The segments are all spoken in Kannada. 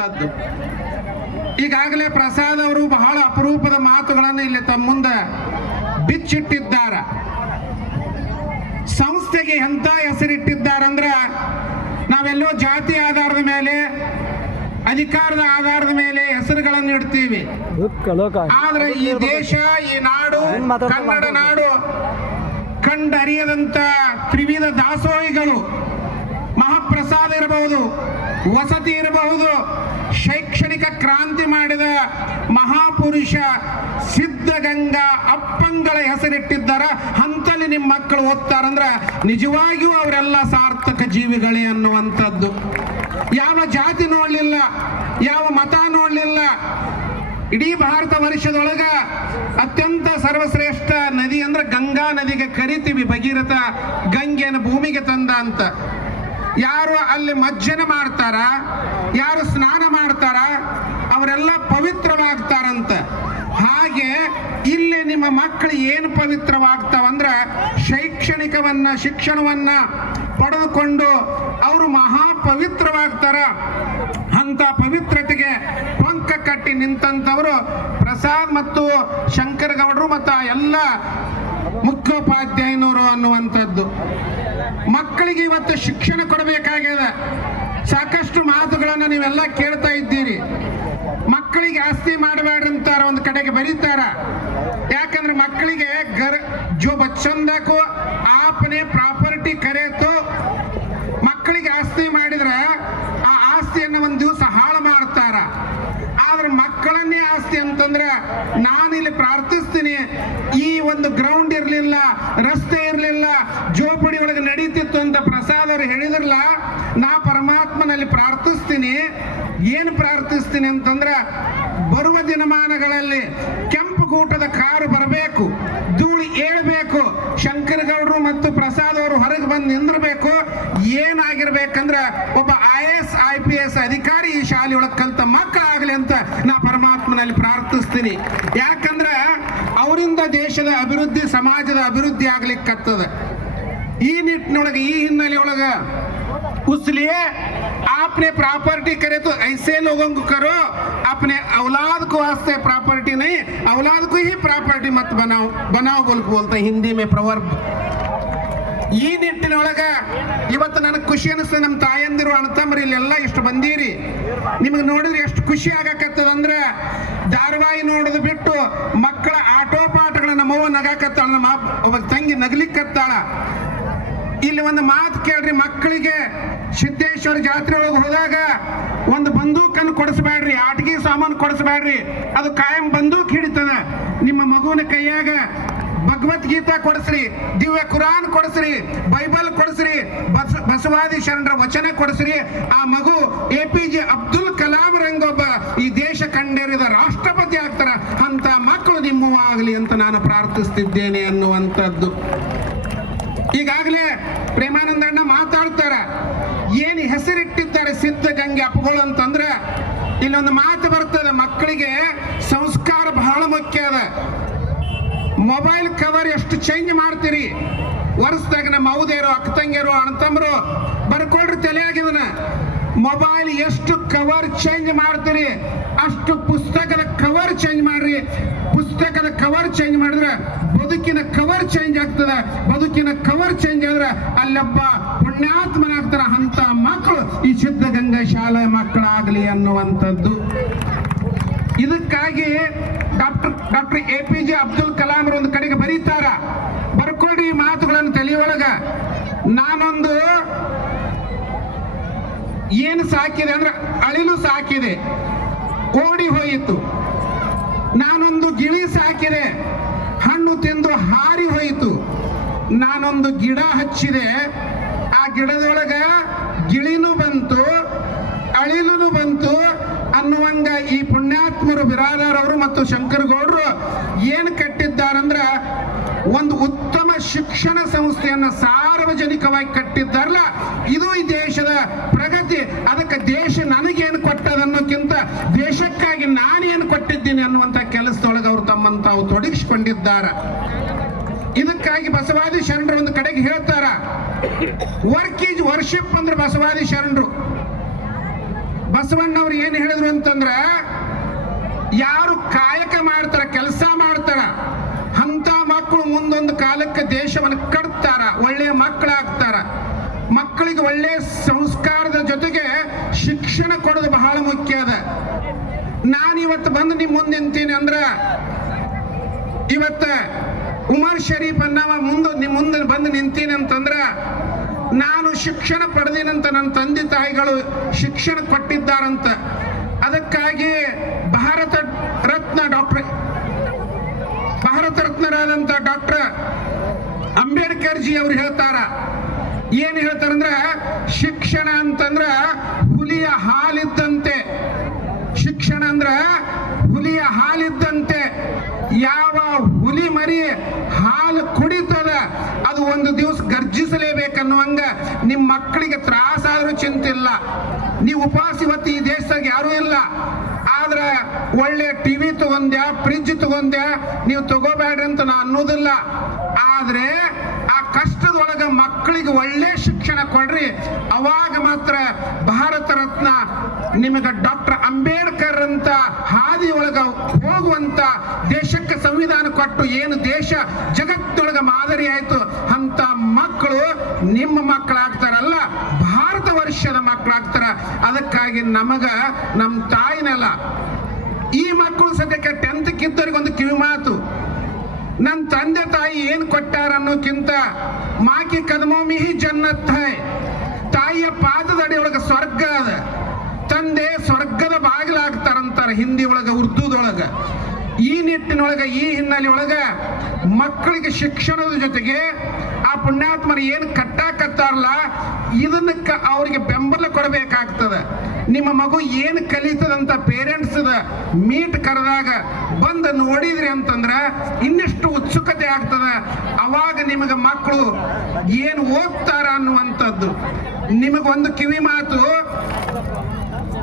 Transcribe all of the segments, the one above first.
ಅನ್ನುವಂಥದ್ದು. ಈಗಾಗಲೇ ಪ್ರಸಾದ್ ಅವರು ಬಹಳ ಅಪರೂಪದ ಮಾತುಗಳನ್ನು ಇಲ್ಲಿ ತಮ್ಮ ಮುಂದೆ ಬಿಚ್ಚಿಟ್ಟಿದ್ದಾರೆ. ಸಂಸ್ಥೆಗೆ ಎಂತ ಹೆಸರಿಟ್ಟಿದ್ದಾರಂದ್ರೆ, ನಾವೆಲ್ಲೋ ಜಾತಿ ಆಧಾರದ ಮೇಲೆ, ಅಧಿಕಾರದ ಆಧಾರದ ಮೇಲೆ ಹೆಸರುಗಳನ್ನು ಇಡ್ತೀವಿ. ಆದ್ರೆ ಈ ದೇಶ, ಈ ನಾಡು, ಕನ್ನಡ ನಾಡು ಕಂಡರಿಯದಂತ ತ್ರಿವಿಧ ದಾಸೋಹಿಗಳು, ಮಹಾಪ್ರಸಾದ ಇರಬಹುದು, ವಸತಿ ಇರಬಹುದು, ಶೈಕ್ಷಣಿಕ ಕ್ರಾಂತಿ ಮಾಡಿದ ಮಹಾಪುರುಷ ಸಿದ್ಧಗಂಗಾ ಅಪ್ಪಂಗಳ ಹೆಸರಿಟ್ಟಿದ್ದಾರ. ಅಂತಲ್ಲಿ ನಿಮ್ಮ ಮಕ್ಕಳು ಓದ್ತಾರಂದ್ರ ನಿಜವಾಗಿಯೂ ಅವರೆಲ್ಲ ಸಾರ್ಥಕ ಜೀವಿಗಳೇ ಅನ್ನುವಂಥದ್ದು. ಯಾವ ಜಾತಿ ನೋಡ್ಲಿಲ್ಲ, ಯಾವ ಮತ ನೋಡ್ಲಿಲ್ಲ. ಇಡೀ ಭಾರತ ವರ್ಷದೊಳಗ ಅತ್ಯಂತ ಸರ್ವಶ್ರೇಷ್ಠ ನದಿ ಅಂದ್ರೆ ಗಂಗಾ ನದಿಗೆ ಕರಿತೀವಿ. ಭಗೀರಥ ಗಂಗೆಯನ್ನು ಭೂಮಿಗೆ ತಂದ ಅಂತ. ಯಾರು ಅಲ್ಲಿ ಮಜ್ಜನ ಮಾಡ್ತಾರ, ಯಾರು ಸ್ನಾನ ಮಾಡ್ತಾರ, ಅವರೆಲ್ಲ ಪವಿತ್ರವಾಗ್ತಾರಂತ. ಹಾಗೆ ಇಲ್ಲಿ ನಿಮ್ಮ ಮಕ್ಕಳು ಏನು ಪವಿತ್ರವಾಗ್ತಾವಂದ್ರ, ಶೈಕ್ಷಣಿಕವನ್ನ, ಶಿಕ್ಷಣವನ್ನ ಪಡೆದುಕೊಂಡು ಅವರು ಮಹಾ ಪವಿತ್ರವಾಗ್ತಾರ. ಅಂತ ಪವಿತ್ರತೆಗೆ ಪಂಕ ಕಟ್ಟಿ ನಿಂತಂತವರು ಪ್ರಸಾದ್ ಮತ್ತು ಶಂಕರ ಗೌಡರು ಮತ್ತು ಎಲ್ಲ ಮುಖ್ಯೋಪಾಧ್ಯಾಯನವರು ಅನ್ನುವಂಥದ್ದು. ಮಕ್ಕಳಿಗೆ ಇವತ್ತು ಶಿಕ್ಷಣ ಕೊಡಬೇಕಾಗಿದೆ. ಸಾಕಷ್ಟು ಮಾತುಗಳನ್ನು ನೀವೆಲ್ಲ ಕೇಳ್ತಾ ಇದ್ದೀರಿ. ಮಕ್ಕಳಿಗೆ ಆಸ್ತಿ ಮಾಡಬೇಡ್ರಿ ಅಂತಾರ, ಒಂದು ಕಡೆಗೆ ಬರೀತಾರ. ಯಾಕಂದ್ರೆ ಮಕ್ಕಳಿಗೆ ಜೋ ಬಚ್ಚಂದಕ್ಕೂ ಆಪನೆ ಪ್ರಾಪರ್ಟಿ ಕರೆತು ಮಕ್ಕಳಿಗೆ ಆಸ್ತಿ ಮಾಡಿದ್ರೆ ಆ ಆಸ್ತಿಯನ್ನು ಒಂದು ದಿವಸ ಹಾಳು ಮಾಡ್ತಾರ. ಆದ್ರೆ ಮಕ್ಕಳನ್ನೇ ಆಸ್ತಿ ಅಂತಂದ್ರೆ, ನಾನಿಲ್ಲಿ ಪ್ರಾರ್ಥಿಸ್ತೀನಿ, ಈ ಒಂದು ಗ್ರೌಂಡ್ ಇರ್ಲಿಲ್ಲ, ರಸ್ತೆ ಇರ್ಲಿಲ್ಲ, ಜೋಪಡಿ ಒಳಗೆ ನಡೀತಿತ್ತು ಅಂತ ಪ್ರಸಾದ್ ಅವರು ಹೇಳಿದ್ರಲ್ಲ, ನಾ ಪರಮಾತ್ಮನಲ್ಲಿ ಪ್ರಾರ್ಥಿಸ್ತೀನಿ. ಏನು ಪ್ರಾರ್ಥಿಸ್ತೀನಿ ಅಂತಂದ್ರೆ, ಬರುವ ದಿನಮಾನಗಳಲ್ಲಿ ಕೆಂಪುಗೂಟದ ಕಾರು ಬರಬೇಕು, ಧೂಳಿ ಏಳಬೇಕು, ಶಂಕರ ಗೌಡರು ಮತ್ತು ಪ್ರಸಾದ್ ಅವರು ಹೊರಗೆ ಬಂದು ನಿಂದಿರಬೇಕು. ಏನಾಗಿರ್ಬೇಕಂದ್ರೆ ಒಬ್ಬ IAS IPS ಅಧಿಕಾರಿ ಈ ಶಾಲೆಯೊಳಗೆ ಕಲಿತ ಮಕ್ಕಳಾಗಲಿ ಅಂತ ನಾ ಪರಮಾತ್ಮನಲ್ಲಿ ಪ್ರಾರ್ಥಿಸ್ತೀನಿ. ಯಾಕಂದ್ರೆ ಅವರಿಂದ ದೇಶದ ಅಭಿವೃದ್ಧಿ, ಸಮಾಜದ ಅಭಿವೃದ್ಧಿ ಆಗ್ಲಿಕ್ಕತ್ತದ. ಈ ನಿಟ್ಟಿನೊಳಗೆ, ಈ ಹಿನ್ನೆಲೆಯೊಳಗ उसलिए आपने प्रॉपर्टी करे तो ऐसे लोगों को करो, अपने औलाद को वास्ते प्रॉपर्टी नहीं, औलाद को ही प्रॉपर्टी मत बनाओ, बनाओ बोल के बोलते हैं हिंदी में प्रवर्ब. ಈ ನಿಟ್ಟಿನೊಳಗ ಇವತ್ತು ನನಗೆ ಖುಷಿ ಅನಿಸ್ತದೆ. ನಮ್ಮ ತಾಯಂದಿರು, ಅಣ್ಣತಮ್ಮರು ಇಲ್ಲೆಲ್ಲ ಇಷ್ಟು ಬಂದೀರಿ. ನಿಮಗೆ ನೋಡಿದ್ರೆ ಎಷ್ಟು ಖುಷಿ ಆಗಕತ್ತದಂದ್ರೆ, ಧಾರಾವಾಹಿ ನೋಡೋದು ಬಿಟ್ಟು ಮಕ್ಕಳ ಆಟೋ ಪಾಠಗಳನ್ನ ನಮ್ಮವ್ವ ನಗಾಕತ್ತಾಳ, ನಮ್ಮ ಒಬ್ಬ ತಂಗಿ ನಗಲಿಕ್ಕತ್ತಾಳ. ಇಲ್ಲಿ ಒಂದು ಮಾತು ಕೇಳ್ರಿ, ಮಕ್ಕಳಿಗೆ ಸಿದ್ದೇಶ್ವರ ಜಾತ್ರೆ ಒಳಗೆ ಹೋದಾಗ ಒಂದು ಬಂದೂಕನ್ನು ಕೊಡಿಸ್ಬೇಡ್ರಿ, ಆಟಿಕೆ ಸಾಮಾನು ಕೊಡಿಸ್ಬೇಡ್ರಿ, ಅದು ಕಾಯಂ ಬಂದೂಕ್ ಹಿಡಿತದ. ನಿಮ್ಮ ಮಗುವಿನ ಕೈಯಾಗ ಭಗವದ್ಗೀತಾ ಕೊಡಿಸ್ರಿ, ದಿವ್ಯ ಕುರಾನ್ ಕೊಡಿಸ್ರಿ, ಬೈಬಲ್ ಕೊಡಿಸ್ರಿ, ಬಸವಾದಿ ಶರಣರ ವಚನ ಕೊಡಿಸ್ರಿ. ಆ ಮಗು APJ ಅಬ್ದುಲ್ ಕಲಾಂ ರಂಗೊಬ್ಬ ಈ ದೇಶ ಕಂಡೇರಿದ ರಾಷ್ಟ್ರಪತಿ ಆಗ್ತಾರ. ಅಂತ ಮಕ್ಕಳು ನಿಮ್ಮವಾಗಲಿ ಅಂತ ನಾನು ಪ್ರಾರ್ಥಿಸ್ತಿದ್ದೇನೆ ಅನ್ನುವಂಥದ್ದು. ಈಗಾಗಲೇ ಪ್ರೇಮಾನಂದ ಅಣ್ಣ ಮಾತಾಡ್ತಾರ, ಏನು ಹೆಸರಿಟ್ಟಿದ್ದಾರೆ ಸಿದ್ಧಗಂಗೆ ಅಪ್ಪಗಳು ಅಂತಂದ್ರೆ, ಇಲ್ಲೊಂದು ಮಾತು ಬರ್ತದೆ, ಮಕ್ಕಳಿಗೆ ಸಂಸ್ಕಾರ ಬಹಳ ಮುಖ್ಯ ಅದ. ಮೊಬೈಲ್ ಕವರ್ ಎಷ್ಟು ಚೇಂಜ್ ಮಾಡ್ತೀರಿ ವರ್ಷದಾಗ? ನಮ್ಮ ಮೌದೇರು, ಅಕ್ಕ ತಂಗಿಯರು, ಅಣ್ಣತಮ್ಮರು ಬರ್ಕೊಳ್ರಿ ತಲೆಯಾಗಿದನ. ಮೊಬೈಲ್ ಎಷ್ಟು ಕವರ್ ಚೇಂಜ್ ಮಾಡ್ತೀರಿ ಅಷ್ಟು ಪುಸ್ತಕದ ಕವರ್ ಚೇಂಜ್ ಮಾಡ್ರಿ. ಪುಸ್ತಕದ ಕವರ್ ಚೇಂಜ್ ಮಾಡಿದ್ರೆ ಬದುಕಿನ ಕವರ್ ಚೇಂಜ್ ಆಗ್ತದ. ಬದುಕಿನ ಕವರ್ ಚೇಂಜ್ ಆದ್ರೆ ಅಲ್ಲೊಬ್ಬ ಪುಣ್ಯಾತ್ಮನಾಗ್ತಾರ. ಅಂತ ಮಕ್ಕಳು ಈ ಸಿದ್ಧಗಂಗಾ ಶಾಲೆ ಮಕ್ಕಳಾಗಲಿ ಅನ್ನುವಂಥದ್ದು. ಇದಕ್ಕಾಗಿ ಡಾಕ್ಟರ್ APJ ಅಬ್ದುಲ್ ಕಲಾಂ ಅವರು ಒಂದು ಕಡೆಗೆ ಬರೀತಾರ, ಬರ್ಕೊಳ್ರಿ ಈ ಮಾತುಗಳನ್ನು ತಲೆಯೊಳಗ. ನಾನೊಂದು ಏನು ಸಾಕಿದೆ ಅಂದ್ರೆ ಅಳಿಲು ಸಾಕಿದೆ, ಓಡಿ ಹೋಯಿತು. ನಾನೊಂದು ಗಿಳಿ ಸಾಕಿದೆ, ಹಣ್ಣು ತಿಂದು ಹಾರಿ ಹೋಯಿತು. ನಾನೊಂದು ಗಿಡ ಹಚ್ಚಿದೆ, ಆ ಗಿಡದೊಳಗ ಗಿಳಿನೂ ಬಂತು, ಅಳಿಲೂ ಬಂತು ಅನ್ನುವಂಗ ಈ ಪುಣ್ಯಾತ್ಮರು ಬಿರಾದಾರ್ ಅವರು ಮತ್ತು ಶಂಕರ ಗೌಡರು ಏನು ಕಟ್ಟಿದ್ದಾರಂದ್ರ, ಒಂದು ಉತ್ತಮ ಶಿಕ್ಷಣ ಸಂಸ್ಥೆಯನ್ನ ಸಾರ್ವಜನಿಕವಾಗಿ ಕಟ್ಟಿದ್ದಾರಲ್ಲ, ಇದು ಈ ದೇಶದ ಪ್ರಗತಿ. ಅದಕ್ಕೆ ದೇಶ ನನಗೇನು ಕೊಟ್ಟದನ್ನೋಕ್ಕಿಂತ ದೇಶಕ್ಕಾಗಿ ನಾನೇನು ಕೊಟ್ಟಿದ್ದೀನಿ ಅನ್ನುವಂಥ ಕೆಲಸದೊಳಗೆ ಅವರು ತಮ್ಮನ್ನು ತಾವು ತೊಡಗಿಸಿಕೊಂಡಿದ್ದಾರೆ. ಇದಕ್ಕಾಗಿ ಬಸವಾದಿ ಶರಣರು ಒಂದು ಕಡೆಗೆ ಹೇಳ್ತಾರ, ವರ್ಕ್ ಈಸ್ ವರ್ಷಿಪ್ ಅಂದ್ರೆ ಬಸವಾದಿ ಶರಣರು ಬಸವಣ್ಣವ್ರು ಏನು ಹೇಳಿದ್ರು ಅಂತಂದ್ರ, ಯಾರು ಕಾಯಕ ಮಾಡ್ತಾರ, ಕೆಲಸ ಮಾಡ್ತಾರ, ಅಂತ ಮಕ್ಕಳು ಮುಂದೊಂದು ಕಾಲಕ್ಕೆ ದೇಶವನ್ನು ಕಟ್ತಾರ, ಒಳ್ಳೆಯ ಮಕ್ಕಳಾಗ್ತಾರ. ಮಕ್ಕಳಿಗೆ ಒಳ್ಳೆಯ ಸಂಸ್ಕಾರದ ಜೊತೆಗೆ ಶಿಕ್ಷಣ ಕೊಡೋದು ಬಹಳ ಮುಖ್ಯ ಅದ. ನಾನಿವತ್ತು ಬಂದು ನಿಮ್ಮ ಮುಂದೆ ನಿಂತೀನಿ ಅಂದ್ರ, ಇವತ್ತ ಉಮರ್ ಶರೀಫ್ ಅನ್ನವ ನಿಮ್ಮ ಮುಂದೆ ಬಂದು ನಿಂತೀನಿ ಅಂತಂದ್ರ, ನಾನು ಶಿಕ್ಷಣ ಪಡೆದಿನಂತ ನನ್ನ ತಂದೆ ತಾಯಿಗಳು ಶಿಕ್ಷಣ ಕೊಟ್ಟಿದ್ದಾರಂತ. ಅದಕ್ಕಾಗಿ ಭಾರತ ರತ್ನರಾದಂತ ಡಾಕ್ಟರ್ ಅಂಬೇಡ್ಕರ್ ಜಿ ಅವರು ಹೇಳ್ತಾರ, ಏನ್ ಹೇಳ್ತಾರಂದ್ರ, ಶಿಕ್ಷಣ ಅಂತಂದ್ರ ಹುಲಿಯ ಹಾಲಿದ್ದಂತೆ. ಶಿಕ್ಷಣ ಅಂದ್ರ ಹುಲಿಯ ಹಾಲಿದ್ದಂತೆ. ಯಾವ ಹುಲಿ ಮರಿ ಹಾಲು ಕುಡಿತದ ಅದು ಒಂದು ದಿವಸ ಗರ್ಜಿಸಲೇಬೇಕನ್ನುವಂಗ ನಿಮ್ಮ ಮಕ್ಕಳಿಗೆ ತ್ರಾಸಾದ್ರೂ ಚಿಂತಿಲ್ಲ. ನೀವು ಉಪವಾಸ ಇವತ್ತು ಈ ದೇಶದಾಗ ಯಾರೂ ಇಲ್ಲ, ಆದ್ರೆ ಒಳ್ಳೆ ಟಿವಿ ತಗೊಂಡ್ಯಾ, ಫ್ರಿಜ್ ತಗೊಂಡ್ಯಾ, ನೀವು ತಗೋಬೇಡ್ರಿ ಅಂತ ನಾ ಅನ್ನೋದಿಲ್ಲ. ಆದ್ರೆ ಆ ಕಷ್ಟದೊಳಗ ಮಕ್ಕಳಿಗೆ ಒಳ್ಳೆ ಶಿಕ್ಷಣ ಕೊಡ್ರಿ, ಅವಾಗ ಮಾತ್ರ ಭಾರತ ರತ್ನ ನಿಮಗೆ ಡಾಕ್ಟರ್ ಅಂಬೇಡ್ಕರ್ ಅಂತ ಹಾದಿ ಒಳಗ ಹೋಗುವಂತ, ದೇಶಕ್ಕೆ ಸಂವಿಧಾನ ಕೊಟ್ಟು ಏನು ದೇಶ ಜಗತ್ತೊಳಗ ಮಾದರಿ ಆಯ್ತು ಅಂತ ಮಕ್ಕಳು ನಿಮ್ಮ ಮಕ್ಕಳಾಗ್ತಾರಲ್ಲ, ಭಾರತ ವರ್ಷದ ಮಕ್ಕಳಾಗ್ತಾರ. ಅದಕ್ಕಾಗಿ ನಮಗ ನಮ್ಮ ತಾಯಿನೆಲ್ಲ ಈ ಮಕ್ಕಳು ಸದ್ಯಕ್ಕೆ 10th ಕಿದ್ದವ್ರಿಗೆ ಒಂದು ಕಿವಿ ಮಾತು, ನನ್ನ ತಂದೆ ತಾಯಿ ಏನ್ ಕೊಟ್ಟಾರ ಅನ್ನೋಕ್ಕಿಂತ ಮಾಕಿ ಕದಮೋ ಮಿಹಿ ಜನ್ನತ್ ಹೈ, ತಾಯಿಯ ಪಾದದಡಿ ಒಳಗ ಸ್ವರ್ಗ ಅದ, ತಂದೆ ಸ್ವರ್ಗದ ಬಾಗಿಲಾಗ್ತಾರಂತಾರ ಹಿಂದಿ ಒಳಗ, ಉರ್ದುದೊಳಗ. ಈ ನಿಟ್ಟಿನೊಳಗ, ಈ ಹಿನ್ನೆಲೆ ಒಳಗ ಮಕ್ಕಳಿಗೆ ಶಿಕ್ಷಣದ ಜೊತೆಗೆ ಆ ಪುಣ್ಯಾತ್ಮರು ಏನು ಕಟ್ಟಾಕತ್ತಾರಲ್ಲ, ಇದನ್ನ ಅವ್ರಿಗೆ ಬೆಂಬಲ ಕೊಡಬೇಕಾಗ್ತದ. ನಿಮ್ಮ ಮಗು ಏನು ಕಲಿತದಂತ ಪೇರೆಂಟ್ಸ್ ಮೀಟ್ ಕರೆದಾಗ ಬಂದು ನೋಡಿದ್ರಿ ಅಂತಂದ್ರ ಇನ್ನೆಷ್ಟು ಉತ್ಸುಕತೆ ಆಗ್ತದ. ಅವಾಗ ನಿಮಗೆ ಮಕ್ಕಳು ಏನು ಓದ್ತಾರ ಅನ್ನುವಂಥದ್ದು. ನಿಮಗೊಂದು ಕಿವಿ ಮಾತು,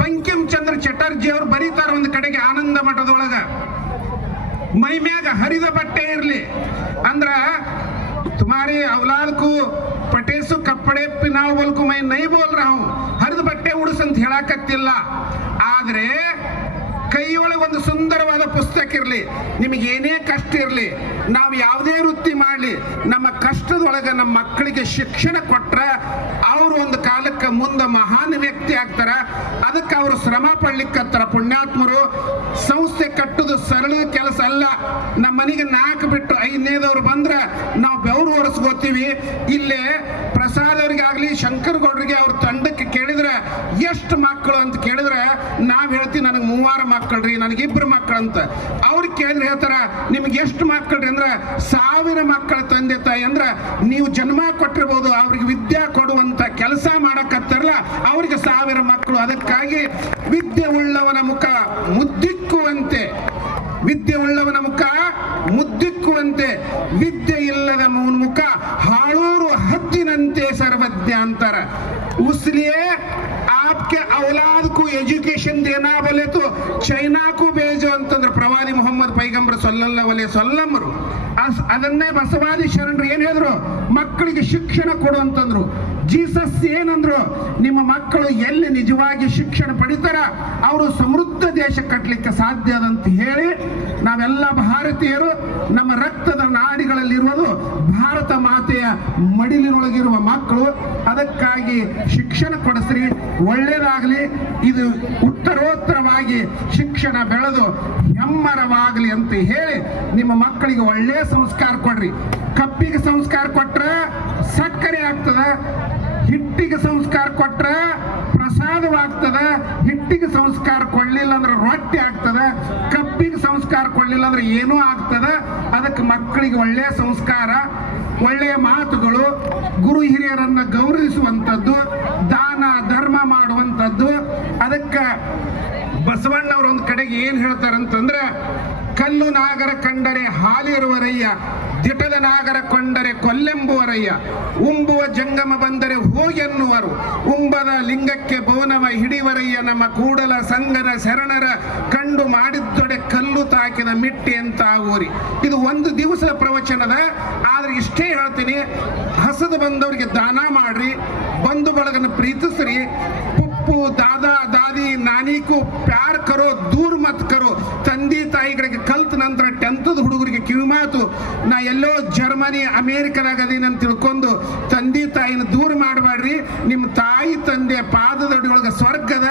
ಬಂಕಿಂ ಚಂದ್ರ ಚಟರ್ಜಿ ಅವರು ಬರೀತಾರ ಒಂದು ಕಡೆಗೆ ಆನಂದ ಮಠದೊಳಗ, ಮೈಮ್ಯಾಗ ಹರಿದ ಬಟ್ಟೆ ಇರ್ಲಿ ಅಂದ್ರ ತುಮಾರಿ ಔಲಾದ್ಕು ಪಟೇಸು ಕಪ್ಪಡೆ ಪಿನಾವ್ ಬೋಲ್ಕು ಮೈ ನೈ ಬೋಲ್ ರಾವ್, ಹರಿದ ಬಟ್ಟೆ ಉಡಿಸಂತ ಹೇಳಕತ್ತಿಲ್ಲ. ಆದ್ರೆ ಕೈಯೊಳಗೆ ಒಂದು ಸುಂದರವಾದ ಪುಸ್ತಕ ಇರಲಿ, ನಿಮಗೆ ಏನೇ ಕಷ್ಟ ಇರಲಿ, ನಾವು ಯಾವುದೇ ವೃತ್ತಿ ಮಾಡಲಿ, ನಮ್ಮ ಕಷ್ಟದೊಳಗೆ ನಮ್ಮ ಮಕ್ಕಳಿಗೆ ಶಿಕ್ಷಣ ಕೊಟ್ರ ಅವರು ಒಂದು ಕಾಲಕ್ಕೆ ಮುಂದೆ ಮಹಾನ್ ವ್ಯಕ್ತಿ ಆಗ್ತಾರ. ಅದಕ್ಕೆ ಅವರು ಶ್ರಮ ಪಡ್ಲಿಕ್ಕತ್ತಾರ ಪುಣ್ಯಾತ್ಮರು. ಸಂಸ್ಥೆ ಕಟ್ಟುದು ಸರಳ ಕೆಲಸ ಅಲ್ಲ. ನಮ್ಮ ಮನೆಗೆ 4 ಬಿಟ್ಟು 5ನೇದವ್ರು ಬಂದ್ರೆ ನಾವು ಬೆವರು ಒರೆಸ್ಕೋತೀವಿ. ಇಲ್ಲೇ ಪ್ರಸಾದ್ ಅವ್ರಿಗೆ ಆಗ್ಲಿ, ಶಂಕರ್ ಗೌಡ್ರಿಗೆ ಅವ್ರ ತಂಡಕ್ಕೆ ಕೇಳಿದ್ರೆ ಎಷ್ಟು ಮಕ್ಕಳು ಅಂತ ಕೇಳಿದ್ರೆ ನಾವ್ ಹೇಳ್ತೀವಿ ನನಗೆ 3 ಮಕ್ಕಳ್ರಿ, ನನಗೆ 2 ಮಕ್ಕಳಂತ. ಅವ್ರಿಗೆ ಕೇಳಿದ್ರೆ ಹೇಳ್ತಾರ ನಿಮ್ಗೆ ಎಷ್ಟು ಮಕ್ಕಳ್ರಿ ಅಂದ್ರೆ 1000 ಮಕ್ಕಳ ತಂದೆ ತಾಯಿ ಅಂದ್ರ ನೀವು ಜನ್ಮ ಕೊಟ್ಟಿರ್ಬೋದು, ಅವ್ರಿಗೆ ವಿದ್ಯಾ ಕೊಡುವಂತ ಕೆಲಸ ಮಾಡಕತ್ತಾರಲ್ಲ ಅವ್ರಿಗೆ 1000 ಮಕ್ಕಳು. ಅದಕ್ಕಾಗಿ ವಿದ್ಯೆ ಉಳ್ಳವನ ಮುಖ ಮುದ್ದಿಕ್ಕುವಂತೆ, ವಿದ್ಯೆ ಉಳ್ಳವನ ಮುಖ ಮುದ್ದಿಕ್ಕುವಂತೆ, ವಿದ್ಯೆ ಇಲ್ಲದ ಮುಖ ಹಾಳೂರು ಹದ್ದಿನಂತೆ ಸರ್ವಜ್ಞ ಅಂತಾರ. ಉಸ್ಲಿಯೇ आपके औलाद को एजुकेशन देना बोले तो चैना को भेजो ಅಂತಂದ್ರೆ ಪ್ರವಾದಿ ಮೊಹಮ್ಮದ್ ಪೈಗಂಬರ್ ಸಲ್ಲಲ್ಲಾಹು ಅಲೈಹಿ ವಸಲ್ಲಂ ಅವರು ಅದನ್ನೇ ಬಸವಾದಿ ಶರಣರು ಏನ್ ಹೇಳಿದ್ರು, ಮಕ್ಕಳಿಗೆ ಶಿಕ್ಷಣ ಕೊಡು ಅಂತಂದ್ರು. ಜೀಸಸ್ ಏನಂದ್ರು, ನಿಮ್ಮ ಮಕ್ಕಳು ಎಲ್ಲಿ ನಿಜವಾಗಿ ಶಿಕ್ಷಣ ಪಡಿತಾರ ಅವರು ಸಮೃದ್ಧ ದೇಶ ಕಟ್ಟಲಿಕ್ಕೆ ಸಾಧ್ಯ ಅದಂತ ಹೇಳಿ ನಾವೆಲ್ಲ ಭಾರತೀಯರು ನಮ್ಮ ರಕ್ತದ ನಾಡಿಗಳಲ್ಲಿರುವುದು ಭಾರತ ಮಾತೆಯ ಮಡಿಲಿನೊಳಗಿರುವ ಮಕ್ಕಳು. ಅದಕ್ಕಾಗಿ ಶಿಕ್ಷಣ ಕೊಡಿಸ್ರಿ, ಒಳ್ಳೇದಾಗಲಿ. ಇದು ಉತ್ತರೋತ್ತರವಾಗಿ ಶಿಕ್ಷಣ ಬೆಳೆದು ಹೆಮ್ಮರವಾಗಲಿ ಅಂತ ಹೇಳಿ ನಿಮ್ಮ ಮಕ್ಕಳಿಗೆ ಒಳ್ಳೆಯ ಸಂಸ್ಕಾರ ಕೊಡ್ರಿ. ಕಪ್ಪಿಗೆ ಸಂಸ್ಕಾರ ಕೊಟ್ರೆ ಸಕ್ಕರೆ ಆಗ್ತದ, ಹಿಟ್ಟಿಗೆ ಸಂಸ್ಕಾರ ಕೊಟ್ರೆ ಪ್ರಸಾದವಾಗ್ತದ, ಹಿಟ್ಟಿಗೆ ಸಂಸ್ಕಾರ ಕೊಡ್ಲಿಲ್ಲ ಅಂದ್ರೆ ರೊಟ್ಟಿ ಆಗ್ತದ, ಕಪ್ಪಿಗೆ ಸಂಸ್ಕಾರ ಕೊಡ್ಲಿಲ್ಲ ಅಂದ್ರೆ ಏನೂ ಆಗ್ತದ. ಅದಕ್ಕೆ ಮಕ್ಕಳಿಗೆ ಒಳ್ಳೆಯ ಸಂಸ್ಕಾರ, ಒಳ್ಳೆಯ ಮಾತುಗಳು, ಗುರು ಹಿರಿಯರನ್ನ ಗೌರವಿಸುವಂಥದ್ದು, ದಾನ ಧರ್ಮ ಮಾಡುವಂಥದ್ದು. ಅದಕ್ಕೆ ಬಸವಣ್ಣವ್ರ ಒಂದು ಕಡೆಗೆ ಏನ್ ಹೇಳ್ತಾರಂತಂದ್ರೆ, ಕಲ್ಲು ನಾಗರ ಕಂಡರೆ ಹಾಲಿರುವರಯ್ಯ, ದಿಟದ ನಾಗರ ಕೊಂಡರೆ ಕೊಲ್ಲೆಂಬುವರಯ್ಯ, ಉಂಬುವ ಜಂಗಮ ಬಂದರೆ ಹೋಗೆನ್ನುವರು, ಉಂಬದ ಲಿಂಗಕ್ಕೆ ಬೋನವ ಹಿಡಿವರಯ್ಯ, ನಮ್ಮ ಕೂಡಲ ಸಂಗದ ಶರಣರ ಕಂಡು ಮಾಡಿದ್ದೊಡೆ ಕಲ್ಲು ತಾಕಿದ ಮಿಟ್ಟಿ ಅಂತ ಆಗೋರಿ. ಇದು ಒಂದು ದಿವಸದ ಪ್ರವಚನದ. ಆದ್ರೆ ಇಷ್ಟೇ ಹೇಳ್ತೀನಿ, ಹಸದು ಬಂದವರಿಗೆ ದಾನ ಮಾಡ್ರಿ, ಬಂಧು ಬಳಗನ ಪ್ರೀತಿಸ್ರಿ, ಪುಪ್ಪು ದಾದಾ ದಾದಿ दादी नानी को प्यार करो दूर मत करो ತಂದೆ ತಾಯಿಗಳಿಗೆ ಕಲ್ತ ನಂತರ 10th ಹುಡುಗರಿಗೆ ಕಿವಿ ಮಾತು ನಾ ಎಲ್ಲೋ ಜರ್ಮನಿ ಅಮೇರಿಕಾದಾಗ ಅದೀನಿ ಅಂತ ತಿಳ್ಕೊಂಡು ತಂದೆ ತಾಯಿನ ದೂರ ಮಾಡಬೇಡ್ರಿ ನಿಮ್ಮ ತಾಯಿ ತಂದೆ ಪಾದದಡಿಯೊಳಗೆ ಸ್ವರ್ಗದ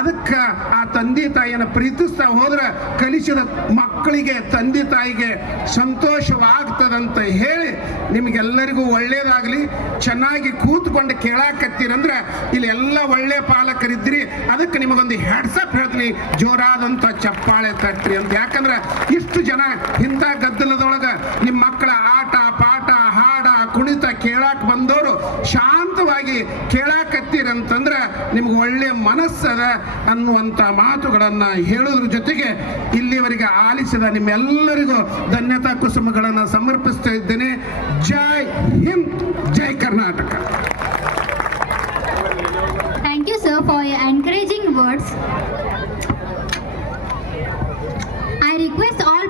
ಅದಕ್ಕೆ ಆ ತಂದೆ ತಾಯಿಯನ್ನು ಪ್ರೀತಿಸ್ತಾ ಹೋದ್ರೆ ಕಲಿಸಿದ ಮಕ್ಕಳಿಗೆ ತಂದೆ ತಾಯಿಗೆ ಸಂತೋಷವಾಗ್ತದಂತ ಹೇಳಿ ನಿಮಗೆಲ್ಲರಿಗೂ ಒಳ್ಳೇದಾಗಲಿ ಚೆನ್ನಾಗಿ ಕೂತ್ಕೊಂಡು ಕೇಳಾಕತ್ತೀರಂದ್ರೆ ಇಲ್ಲಿ ಎಲ್ಲ ಒಳ್ಳೆ ಪಾಲಕರಿದ್ರಿ ಅದಕ್ಕೆ ನಿಮಗೊಂದು ಹೆಡ್ಸಪ್ ಹೇಳ್ತೀನಿ ಜೋರಾದಂಥ ಚಪ್ಪಾಳೆ ತಟ್ರಿ ಅಂತ ಯಾಕಂದ್ರೆ ಇಷ್ಟು ಜನ ಇಂಥ ಗದ್ದಲದೊಳಗೆ ನಿಮ್ಮ ಮಕ್ಕಳ ಆಟ ಪಾಠ ಹಾಡ ಕುಣಿತ ಕೇಳಾಕ್ ಬಂದವರು ಶಾಂತವಾಗಿ ಕೇಳಾಕತ್ತೀರಂತಂದ್ರೆ ನಿಮ್ಗೆ ಒಳ್ಳೆ ಮನಸ್ಸದ ಅನ್ನುವಂಥ ಮಾತುಗಳನ್ನ ಹೇಳೋದ್ರ ಜೊತೆಗೆ ಇಲ್ಲಿವರೆಗೆ ಆಲಿಸಿದ ನಿಮ್ಮೆಲ್ಲರಿಗೂ ಧನ್ಯತಾ ಕುಸುಮಗಳನ್ನು ಸಮರ್ಪಿಸ್ತಾ ಇದ್ದೇನೆ. ಜೈ ಹಿಂದ್, ಜೈ Karnataka. Thank you, sir, for your encouraging words.